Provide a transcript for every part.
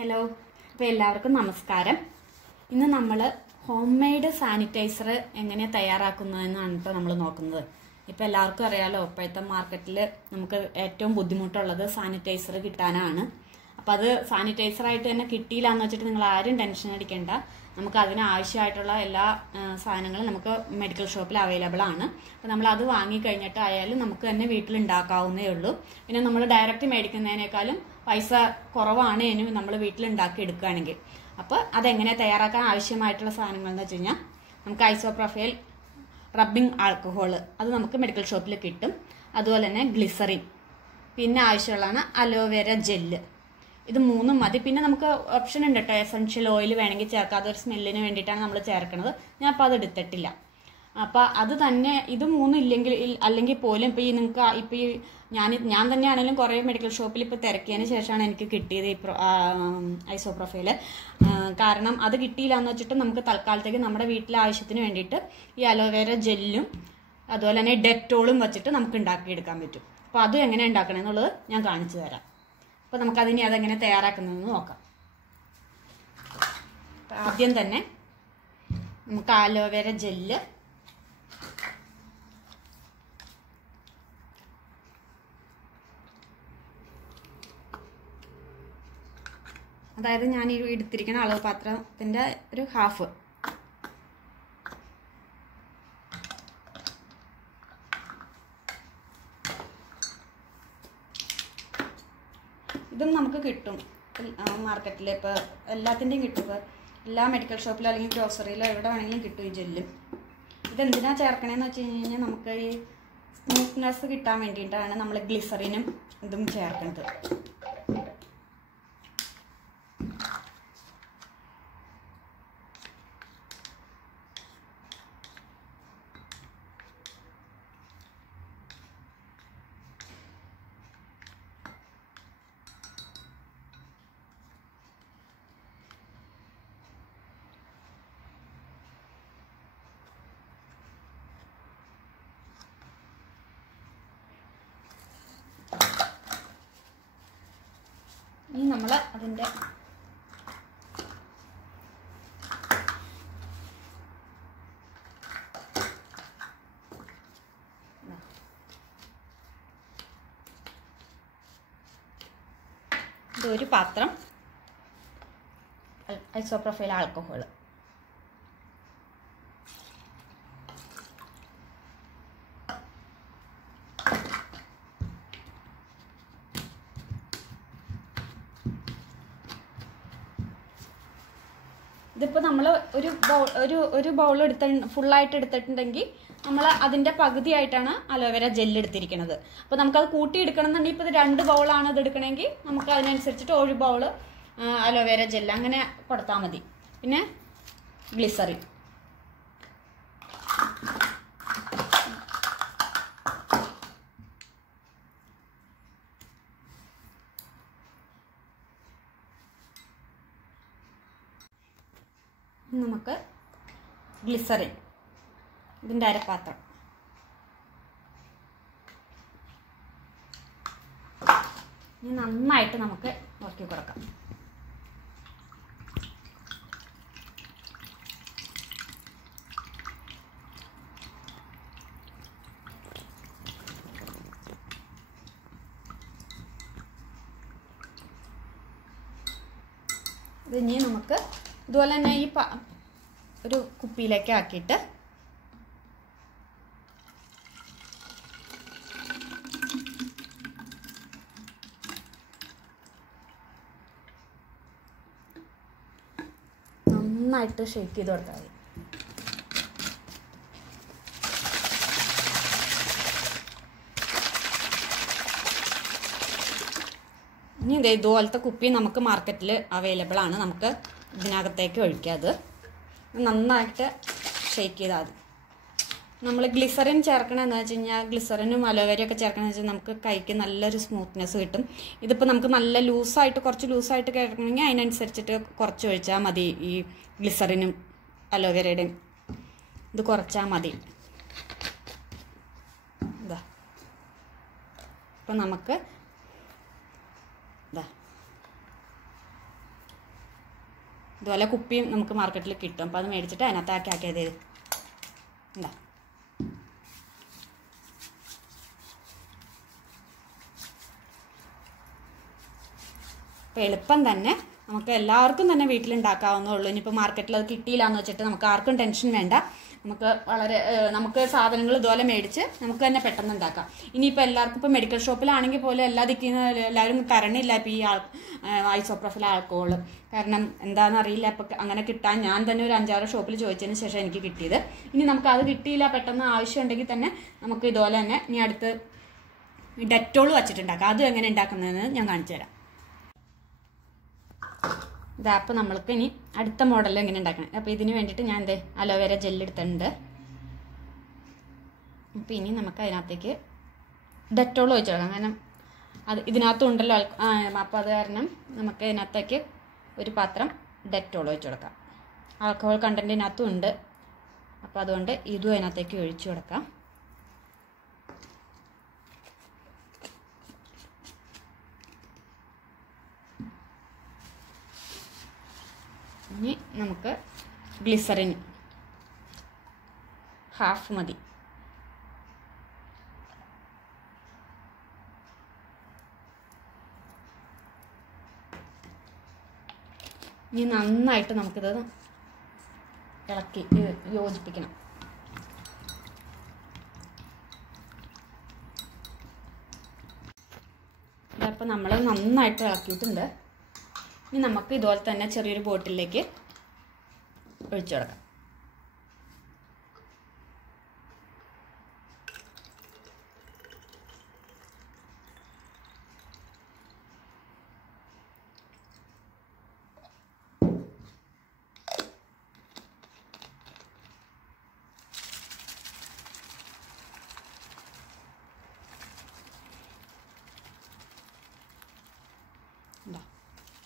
Hello, അപ്പോൾ എല്ലാവർക്കും നമസ്കാരം. ഇന്ന് നമ്മൾ ഹോം മെയ്ഡ് സാനിറ്റൈസർ എങ്ങനെ തയ്യാറാക്കുന്നതെന്നാണ് ഇപ്പോൾ നമ്മൾ നോക്കുന്നത്. ഇപ്പോൾ എല്ലാവർക്കും അറിയാലോ, ഇപ്പോഴത്തെ മാർക്കറ്റിൽ നമുക്ക് ഏറ്റവും ബുദ്ധിമുട്ടുള്ളത് സാനിറ്റൈസർ കിട്ടാനാണ്. അപ്പോൾ അത് സാനിറ്റൈസറായിട്ട് തന്നെ കിട്ടിയില്ല എന്ന് വെച്ചിട്ട് നിങ്ങൾ ആരും ടെൻഷൻ അടിക്കേണ്ട. നമുക്ക് അതിനാവശ്യമായിട്ടുള്ള എല്ലാ സാധനങ്ങളും നമുക്ക് മെഡിക്കൽ ഷോപ്പിൽ അവൈലബിൾ ആണ്. അപ്പോൾ നമ്മൾ അത് വാങ്ങിക്കഴിഞ്ഞിട്ട് ആയാലും നമുക്ക് തന്നെ വീട്ടിൽ ഉണ്ടാക്കാവുന്നേ ഉള്ളൂ. പിന്നെ നമ്മൾ ഡയറക്റ്റ് മേടിക്കുന്നതിനേക്കാളും പൈസ കുറവാണ് ഇനി നമ്മൾ വീട്ടിൽ ഉണ്ടാക്കി എടുക്കുകയാണെങ്കിൽ. അപ്പോൾ അതെങ്ങനെ തയ്യാറാക്കാൻ ആവശ്യമായിട്ടുള്ള സാധനങ്ങൾ എന്ന് വെച്ച് കഴിഞ്ഞാൽ, നമുക്ക് ഐസോപ്രോഫൈൽ റബ്ബിംഗ് ആൽക്കഹോൾ, അത് നമുക്ക് മെഡിക്കൽ ഷോപ്പിൽ കിട്ടും. അതുപോലെ തന്നെ ഗ്ലിസറിൻ, പിന്നെ ആവശ്യമുള്ളതാണ് അലോവേര ജെല്ല്. ഇത് മൂന്നും മതി. പിന്നെ നമുക്ക് ഓപ്ഷൻ ഉണ്ട് കേട്ടോ, എസൻഷ്യൽ ഓയിൽ വേണമെങ്കിൽ ചേർക്കാം. അതൊരു സ്മെല്ലിന് വേണ്ടിയിട്ടാണ് നമ്മൾ ചേർക്കുന്നത്. ഞാൻ അപ്പോൾ അത് എടുത്തിട്ടില്ല. അപ്പോൾ അത് തന്നെ ഇത് മൂന്നും അല്ലെങ്കിൽ പോലും ഇപ്പോൾ ഈ നിങ്ങൾക്ക് ഇപ്പോൾ ഈ ഞാൻ തന്നെയാണെങ്കിലും കുറേ മെഡിക്കൽ ഷോപ്പിൽ ഇപ്പോൾ തിരക്കിയതിന് ശേഷമാണ് എനിക്ക് കിട്ടിയത് ഈ ഐസോപ്രോഫൈൽ. കാരണം അത് കിട്ടിയില്ല എന്ന് വെച്ചിട്ട് നമുക്ക് തൽക്കാലത്തേക്ക് നമ്മുടെ വീട്ടിലെ ആവശ്യത്തിന് വേണ്ടിയിട്ട് ഈ അലോവേര ജെല്ലും അതുപോലെ തന്നെ ഡെറ്റോളും വെച്ചിട്ട് നമുക്ക് ഉണ്ടാക്കിയെടുക്കാൻ പറ്റും. അപ്പോൾ അതും എങ്ങനെ ഉണ്ടാക്കണമെന്നുള്ളത് ഞാൻ കാണിച്ചു തരാം. അപ്പോൾ നമുക്കതിനെ അതെങ്ങനെ തയ്യാറാക്കുന്നതെന്ന് നോക്കാം. ആദ്യം തന്നെ നമുക്ക് അലോവേര ജെല്ല് അതായത് ഞാൻ ഈ എടുത്തിരിക്കുന്ന അളവ് പാത്രത്തിൻ്റെ ഒരു ഹാഫ്. ഇതും നമുക്ക് കിട്ടും മാർക്കറ്റിൽ. ഇപ്പോൾ എല്ലാത്തിൻ്റെയും കിട്ടും. എല്ലാ മെഡിക്കൽ ഷോപ്പിലോ അല്ലെങ്കിൽ ഗ്രോസറിയിലോ എവിടെ വേണമെങ്കിലും കിട്ടും ഈ ജെല്ല്. ഇതെന്തിനാണ് ചേർക്കണേന്ന് വെച്ച് കഴിഞ്ഞാൽ, നമുക്ക് ഈ സ്മൂത്ത്നെസ് കിട്ടാൻ വേണ്ടിയിട്ടാണ് നമ്മൾ ഗ്ലിസറിനും ഇതും ചേർക്കുന്നത്. ഇനി നമ്മൾ അതിൻ്റെ ഇതൊരു പാത്രം ഐസോപ്രോഫൈൽ ആൽക്കഹോൾ. ഇതിപ്പോൾ നമ്മൾ ഒരു ബൗൾ ഫുള്ളായിട്ട് എടുത്തിട്ടുണ്ടെങ്കിൽ നമ്മൾ അതിൻ്റെ പകുതിയായിട്ടാണ് അലോവേര ജെല്ല് എടുത്തിരിക്കുന്നത്. അപ്പോൾ നമുക്കത് കൂട്ടി എടുക്കണം എന്നുണ്ടെങ്കിൽ, ഇപ്പോൾ ഇത് 2 ബൗളാണ് ഇത് എടുക്കണമെങ്കിൽ നമുക്ക് അതിനനുസരിച്ചിട്ട് 1 ബൗള് അലോവേര ജെല്ല് അങ്ങനെ കൊടുത്താൽ മതി. പിന്നെ ഗ്ലിസറിൻ, നമുക്ക് ഗ്ലിസറിൻ ഇതിൻ്റെ അരപ്പാത്രം. ഇനി നന്നായിട്ട് നമുക്ക് നോക്കി കൊടുക്കാം. ഇത് ഇനി നമുക്ക് ഇതുപോലെ തന്നെ ഈ ഒരു കുപ്പിയിലേക്ക് ആക്കിയിട്ട് നന്നായിട്ട് ഷേക്ക് ചെയ്ത് കൊടുത്താൽ മതി. ഇനി ഇതുപോലത്തെ കുപ്പി നമുക്ക് മാർക്കറ്റിൽ അവൈലബിൾ ആണ്. നമുക്ക് ഇതിനകത്തേക്ക് ഒഴിക്കാം. അത് നന്നായിട്ട് ഷേക്ക് ചെയ്താൽ മതി. നമ്മൾ ഗ്ലിസറിൻ ചേർക്കണമെന്ന് വെച്ച് കഴിഞ്ഞാൽ, ഗ്ലിസറിനും അലോവേരയൊക്കെ ചേർക്കണമെന്ന് വെച്ചാൽ നമുക്ക് കൈക്ക് നല്ലൊരു സ്മൂത്ത്നെസ് കിട്ടും. ഇതിപ്പോൾ നമുക്ക് നല്ല കുറച്ച് ലൂസായിട്ട് കേൾക്കണമെങ്കിൽ അതിനനുസരിച്ചിട്ട് കുറച്ച് ഒഴിച്ചാൽ മതി. ഈ ഗ്ലിസറിനും അലോവേരയുടെയും ഇത് കുറച്ചാൽ മതി. ഇതാ അപ്പോൾ നമുക്ക് ഇതുപോലെ കുപ്പിയും നമുക്ക് മാർക്കറ്റിൽ കിട്ടും. അപ്പോൾ അത് മേടിച്ചിട്ട് അതിനകത്താക്കി ആക്കിയത് എന്താ അപ്പോൾ എളുപ്പം തന്നെ നമുക്ക് എല്ലാവർക്കും തന്നെ വീട്ടിലുണ്ടാക്കാവുന്നതുള്ളൂ. ഇനിയിപ്പോൾ മാർക്കറ്റിൽ അത് കിട്ടിയില്ല എന്ന് വെച്ചിട്ട് നമുക്ക് ആർക്കും ടെൻഷൻ വേണ്ട. നമുക്ക് സാധനങ്ങൾ ഇതുപോലെ മേടിച്ച് നമുക്ക് തന്നെ പെട്ടെന്ന് ഉണ്ടാക്കാം. ഇനിയിപ്പോൾ എല്ലാവർക്കും ഇപ്പോൾ മെഡിക്കൽ ഷോപ്പിലാണെങ്കിൽ പോലും എല്ലാവരും തരണില്ല ഇപ്പോൾ ഈ ഐസോപ്രോഫിൽ ആൽക്കഹോൾ. കാരണം എന്താണെന്ന് അറിയില്ല, ഇപ്പോൾ അങ്ങനെ കിട്ടാൻ ഞാൻ തന്നെ ഒരു 5-6 ഷോപ്പിൽ ചോദിച്ചതിന് ശേഷം എനിക്ക് കിട്ടിയത്. ഇനി നമുക്ക് അത് കിട്ടിയില്ല, പെട്ടെന്ന് ആവശ്യം ഉണ്ടെങ്കിൽ തന്നെ നമുക്ക് ഇതുപോലെ തന്നെ ഇനി അടുത്ത് ഡെറ്റോൾ വച്ചിട്ടുണ്ടാക്കാം. അത് എങ്ങനെ ഉണ്ടാക്കുന്നതെന്ന് ഞാൻ കാണിച്ചു തരാം. ഇതാ അപ്പോൾ നമ്മൾക്ക് ഇനി അടുത്ത മോഡലിൽ എങ്ങനെ ഉണ്ടാക്കണം. അപ്പോൾ ഇതിന് വേണ്ടിയിട്ട് ഞാൻ അലോവേര ജെല്ലെടുത്തിട്ടുണ്ട്. അപ്പോൾ ഇനി നമുക്ക് അതിനകത്തേക്ക് ഡെറ്റോൾ ഒഴിച്ച് കൊടുക്കാം. കാരണം അത് ഇതിനകത്തും ഉണ്ടല്ലോ. അപ്പോൾ അത് കാരണം നമുക്ക് ഇതിനകത്തേക്ക് ഒരു പാത്രം ഡെറ്റോൾ ഒഴിച്ച് കൊടുക്കാം. ആൽക്കഹോൾ കണ്ടൻറ്റിനകത്തും ഉണ്ട്. അപ്പോൾ അതുകൊണ്ട് ഇതും അതിനകത്തേക്ക് ഒഴിച്ചു കൊടുക്കാം. ഇനി നമുക്ക് ഗ്ലിസറിൻ ഹാഫ് മതി. ഇനി നന്നായിട്ട് നമുക്കിത് ഇളക്കി യോജിപ്പിക്കണം. ഇതപ്പോൾ നമ്മൾ നന്നായിട്ട് ഇളക്കിയിട്ടുണ്ട്. ഇനി നമുക്ക് ഇതുപോലെ തന്നെ ചെറിയൊരു ബോട്ടിലേക്ക് ഒഴിച്ചു കൊടുക്കാം.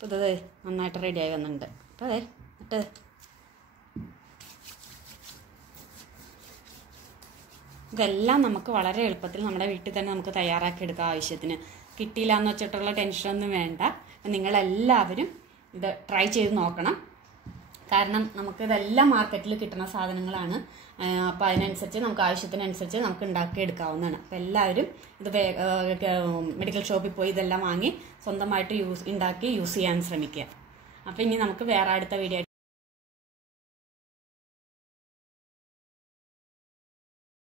അപ്പോൾ ഇത് നന്നായിട്ട് റെഡിയായി വന്നിട്ടുണ്ട്. അപ്പോൾ എന്നിട്ട് ഇതെല്ലാം നമുക്ക് വളരെ എളുപ്പത്തിൽ നമ്മുടെ വീട്ടിൽ തന്നെ നമുക്ക് തയ്യാറാക്കി എടുക്കാം. ആവശ്യത്തിന് കിട്ടിയില്ല എന്ന് വെച്ചിട്ടുള്ള ടെൻഷനൊന്നും വേണ്ട. നിങ്ങളെല്ലാവരും ഇത് ട്രൈ ചെയ്ത് നോക്കണം. കാരണം നമുക്കിതെല്ലാം മാർക്കറ്റിൽ കിട്ടുന്ന സാധനങ്ങളാണ്. അപ്പോൾ അതിനനുസരിച്ച് നമുക്ക് ആവശ്യത്തിനനുസരിച്ച് നമുക്ക് ഉണ്ടാക്കിയെടുക്കാവുന്നതാണ്. അപ്പോൾ എല്ലാവരും ഇത് മെഡിക്കൽ ഷോപ്പിൽ പോയി ഇതെല്ലാം വാങ്ങി സ്വന്തമായിട്ട് ഉണ്ടാക്കി യൂസ് ചെയ്യാൻ ശ്രമിക്കുക. അപ്പോൾ ഇനി നമുക്ക് വേറെ അടുത്ത വീഡിയോ